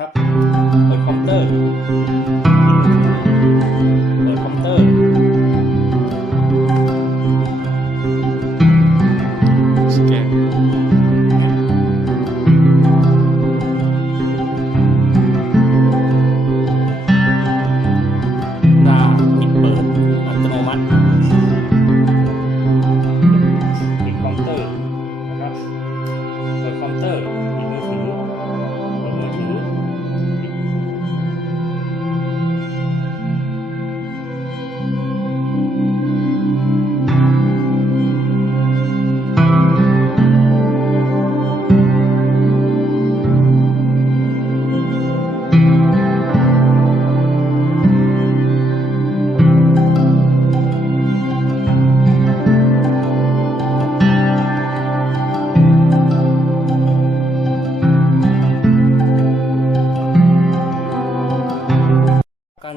ครับเปิดคอมเตอร์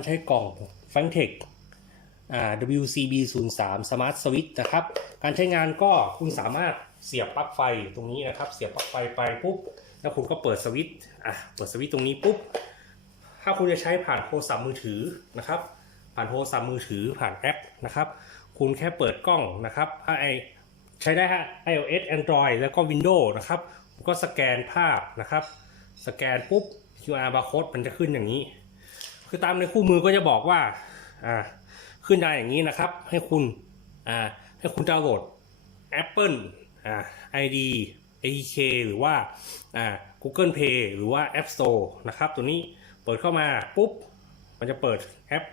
ใช้กล่อง f a n t e c h WCB 0 3 Smart Switch นะครับ การใช้งานก็คุณสามารถเสียบปลั๊กไฟตรงนี้นะครับ เสียบปลั๊กไฟไปปุ๊บ แล้วคุณก็เปิดสวิตช์อะเปิดสวิตช์ตรงนี้ปุ๊บ ถ้าคุณจะใช้ผ่านโทรศัพท์มือถือนะครับ ผ่านโทรศัพท์มือถือผ่านแอปนะครับ คุณแค่เปิดกล้องนะครับถ้าไอใช้ได้ฮะ iOS Android แล้วก็ Windows นะครับก็สแกนภาพนะครับ สแกนปุ๊บ QR barcode มันจะขึ้นอย่างนี้ คือตามในคู่มือก็จะบอกว่า อ่า ขึ้นได้อย่างนี้นะครับ ให้คุณ อ่า ให้คุณดาวน์โหลด Apple อ่า ID AEK หรือว่า อ่า Google Play หรือว่า App Store นะครับ ตัวนี้เปิดเข้ามาปุ๊บ มันจะเปิดแอป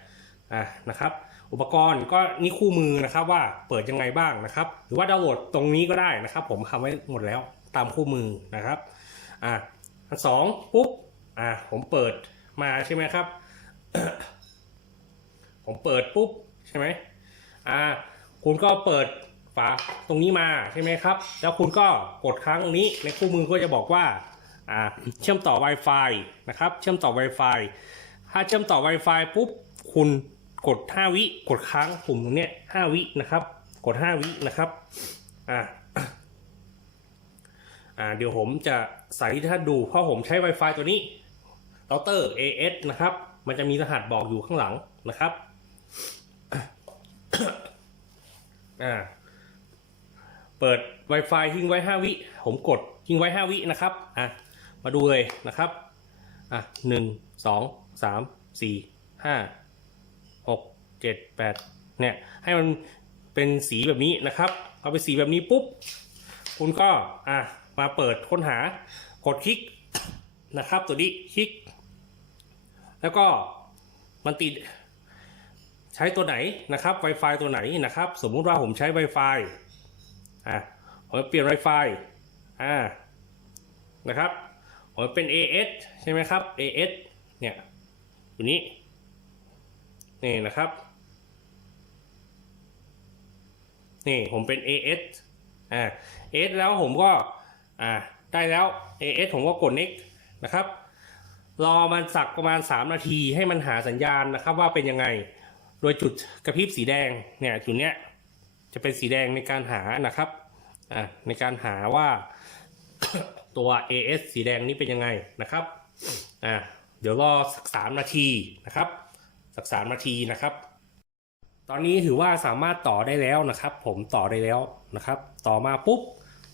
อ่า นะครับอุปกรณ์ก็นี่คู่มือนะครับว่าเปิดยังไงบ้างนะครับ หรือว่าดาวน์โหลดตรงนี้ก็ได้นะครับ ผมทำไว้หมดแล้วตามคู่มือนะครับอ่าอันสองปุ๊บอ่าผมเปิดมาใช่ไหมครับ ผมเปิดปุ๊บใช่ไหมอ่า คุณก็เปิดฝาตรงนี้มาใช่ไหมครับ แล้วคุณก็กดครั้งนี้ในคู่มือก็จะบอกว่าอ่าเชื่อมต่อ Wi-Fi นะครับ เชื่อมต่อ Wi-Fi ถ้าเชื่อมต่อ Wi-Fi ปุ๊บคุณกด 5 วิกดค้างปุ่มตรงเนี้ย5วินะครับ กด 5 วินะครับอ่าอ่าเดี๋ยวผมจะใส่ให้ท่านดูเพราะผมใช้ Wi-Fi ตัวนี้เราเตอร์ AS นะครับ มันจะมีรหัสบอกอยู่ข้างหลังนะครับอ่าเปิด Wi-Fi ทิ้งไว้ 5 วิ ผมกดทิ้งไว้ 5 วินะครับอะมาดูเลยนะครับอะหนึ่งสองสามสี่ห้าหกเจ็ดแปดเนี่ยให้มันเป็นสีแบบนี้นะครับเอาเป็นสีแบบนี้ปุ๊บ คุณก็อะมาเปิดค้นหากดคลิกนะครับ ตัวนี้คลิก แล้วก็มันติดใช้ตัวไหนนะครับ Wi-Fi ตัวไหนนะครับ สมมุติว่าผมใช้ Wi-Fi อะผมเปลี่ยน Wi-Fi อ่านะครับผมเป็น AS ใช่ไหมครับ AS เนี่ยตัวนี้นี่นะครับนี่ผมเป็น AS อ่า AS แล้วผมก็อ่าได้แล้ว AS ผมก็กด next นะครับ รอมันสักประมาณ 3 นาทีให้มันหาสัญญาณนะครับว่าเป็นยังไง โดยจุดกระพริบสีแดงเนี่ยจุดเนี้ยจะเป็นสีแดงในการหานะครับอ่าในการหาว่าตัว AS สีแดงนี้เป็นยังไงนะครับอ่าเดี๋ยวรอสัก3นาทีนะครับ สัก3นาทีนะครับ ตอนนี้ถือว่าสามารถต่อได้แล้วนะครับ ผมต่อได้แล้วนะครับ ต่อมาปุ๊บ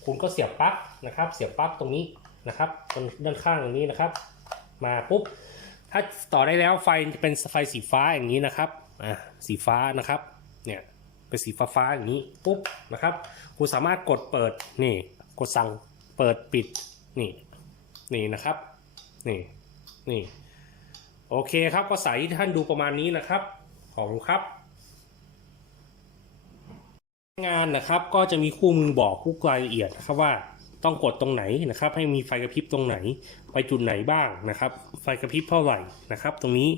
คุณก็เสียบปลั๊กนะครับ เสียบปลั๊กตรงนี้นะครับตรงด้านข้างตรงนี้นะครับ มาปุ๊บถ้าต่อได้แล้วไฟจะเป็นไฟสีฟ้าอย่างนี้นะครับอ่าสีฟ้านะครับเนี่ยเป็นสีฟ้าฟ้าอย่างนี้ปุ๊บนะครับคุณสามารถกดเปิดนี่กดสั่งเปิดปิดนี่นี่นะครับนี่นี่โอเคครับก็ใส่ให้ท่านดูประมาณนี้นะครับขอบคุณครับ งานนะครับก็จะมีคู่มือบอกทุกรายละเอียดนะครับว่า ต้องกดตรงไหนนะครับ ให้มีไฟกระพริบตรงไหน ไปจุดไหนบ้างนะครับ ไฟกระพริบเท่าไหร่นะครับ ตรงนี้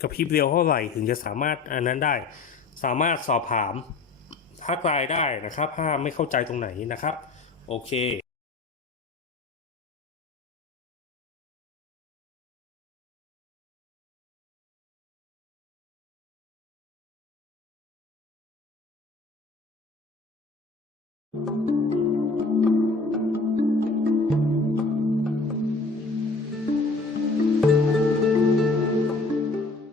กระพริบเร็วเท่าไหร่ถึงจะสามารถอันนั้นได้ สามารถสอบถามภาครายได้นะครับ ถ้าไม่เข้าใจตรงไหนนะครับ โอเค